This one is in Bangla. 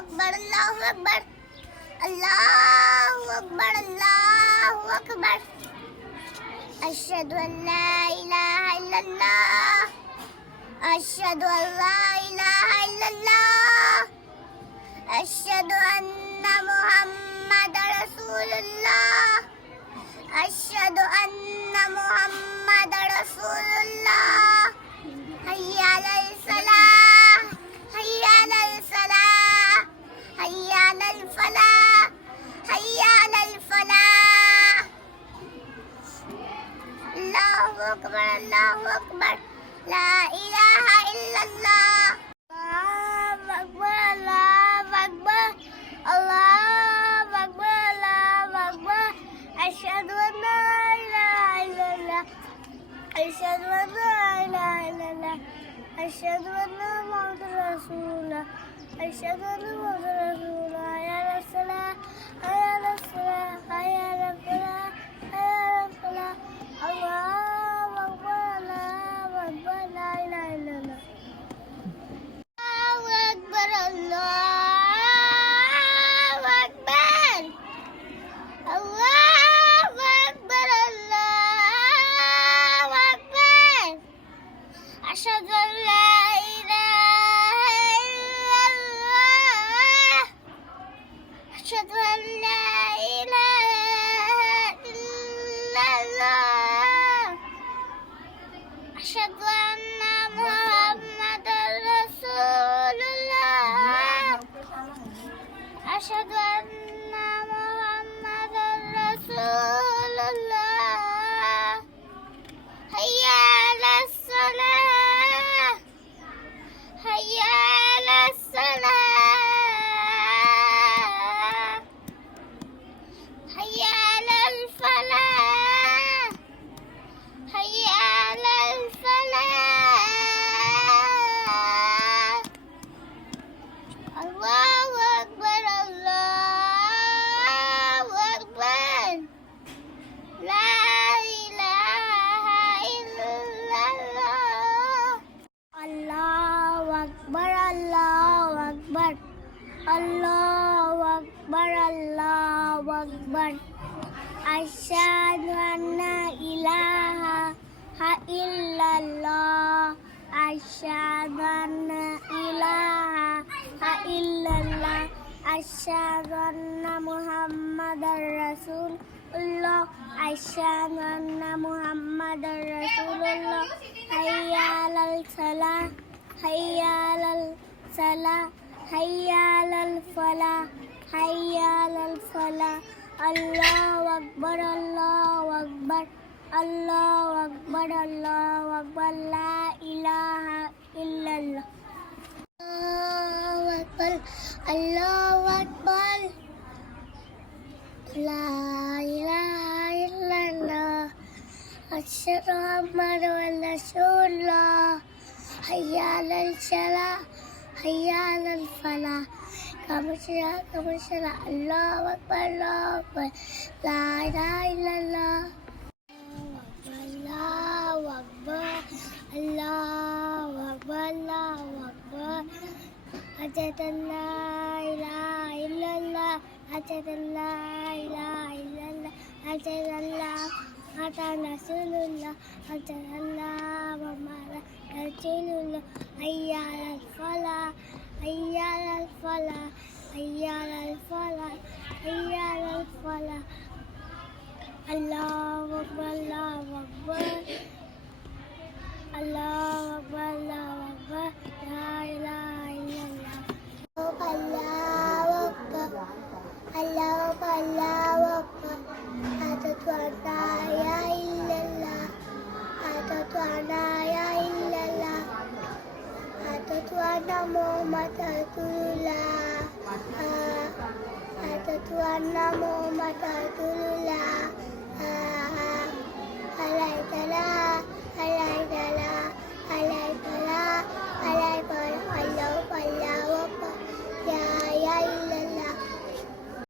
আকবার আল্লাহু আকবার আল্লাহু আকবার আল্লাহু আকবার আশহাদু আল্লা ইলাহা ইল্লাল্লাহ আশহাদু আল্লা ইলাহা ইল্লাল্লাহ আশহাদু আন্না মুহাম্মাদার রাসূলুল্লাহ আশহাদু আন্না মুহাম্মাদার রাসূলুল্লাহ হাইয়া আলাল সালাহ হাইয়া আলাল সালাহ হাইয়া আলাল ফালাহ হাইয়া আলাল ফালাহ আল্লাহু আকবার লা ইলাহা ইল্লাল্লাহ আল্লাহু আকবার আল্লাহু আকবার আল্লাহু আকবার আশহাদু আল্লা ইলাহা ইল্লাল্লাহ আশহাদু আল্লা ইলাহা ইল্লাল্লাহ আশহাদু আন্না মুহাম্মাদার রাসূলুল্লাহ আশহাদু আন্না মুহাম্মাদার রাসূলুল্লাহ হাইয়া আলাস সালাহ হাইয়া আলাস সালাহ হাইয়া আলাল ফালাহ হাইয়া আলাল ফালাহ আল্লাহু আকবার আল্লাহু আকবার লা ইলাহা ইল্লাল্লাহ আল্লাহু আকবার আল্লাহু আকবার আল্লাহু আকবার আল্লাহু আকবার আশহাদু আল্লা ইলাহা ইল্লাল্লাহ আশহাদু আল্লা ইলাহা ইল্লাল্লাহ আশহাদু আন্না মুহাম্মাদার রাসূলুল্লাহ আশহাদু আন্না মুহাম্মাদার রাসূলুল্লাহ হাইয়া আলাস সালাহ হাইয়া আলাস সালাহ হাইয়া আলাল ফালাহ হাইয়া আলাল ফালাহ আল্লাহু আকবার আল্লাহু আকবার লা ইলাহা ইল্লাল্লাহ আল্লাহু আকবার আল্লাহু আকবার আল্লাহু আকবার আল্লাহু আকবার আশহাদু আন্না ইলাহা ইল্লাল্লাহ আশহাদু আন্না ইলাহা ইল্লাল্লাহ আশহাদু আন্না মুহাম্মাদার রাসূলুল্লাহ আশহাদু আন্না মুহাম্মাদার রাসূলুল্লাহ হাইয়া আলাল সালাহ হাইয়া আলাল সালাহ হাইয়া আলাল ফালাহ হাইয়া আলাল ফালাহ আল্লাহু আকবার আল্লাহু আকবার আল্লাহু আকবার আল্লাহু আকবার লা ইলাহা ইল্লাল্লাহ আল্লাহু আকবার আল্লাহু আকবার লা ইলাহা ইল্লাল্লাহ আশহাদু আন্না রাসূলুল্লাহ হাইয়া আলাল সালাহ হাইয়া আলাল ফালাহ কামশরা আল্লাহু আকবার লা ইলাহা ইল্লাল্লাহ আল্লাহু আকবার আল্লাহু আকবার আল্লাহু আকবার আশহাদু আল্লা ইলাহা ইল্লাল্লাহ আশহাদু আল্লা ইলাহা ইল্লাল্লাহ আশহাদু আল্লা মুহাম্মাদার রাসূলুল্লাহ আশহাদু আল্লা মুহাম্মাদার রাসূলুল্লাহ হাইয়া আলাল ফালাহ হাইয়া আলাল ফালাহ হাইয়া আলাল ফালাহ হাইয়া আলাল ফালাহ আল্লাহু আকবার আল্লাহু আকবার আল্লাহু আকবার আল্লাহু আকবার লা ইলাহা ইল্লাল্লাহ আল্লাহু আকবার আল্লাহু আকবার আল্লাহু আকবার আশহাদু আল্লা ইলাহা ইল্লাল্লাহ আশহাদু আল্লা ইলাহা ইল্লাল্লাহ আশহাদু আন্না মুহাম্মাদার রাসূলুল্লাহ আশহাদু আন্না মুহাম্মাদার রাসূলুল্লাহ